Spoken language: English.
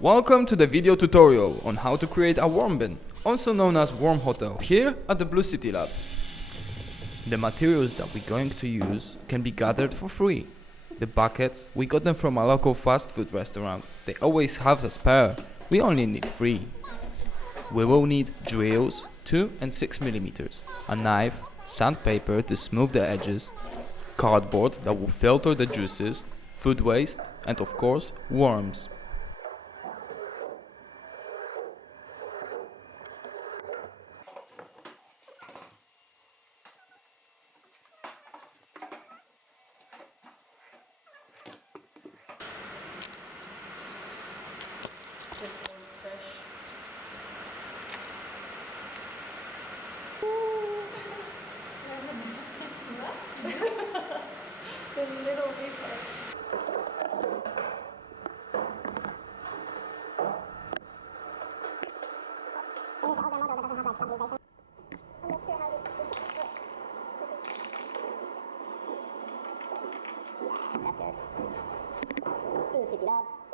Welcome to the video tutorial on how to create a Wormbin, also known as Worm Hotel, here at the Blue City Lab. The materials that we're going to use can be gathered for free. The buckets, we got them from a local fast food restaurant. They always have a spare. We only need 3. We will need drills, 2 and 6 millimeters, a knife, sandpaper to smooth the edges, cardboard that will filter the juices, food waste, and of course, worms. Just so fresh. The little bits are... That's good. Blue City Lab.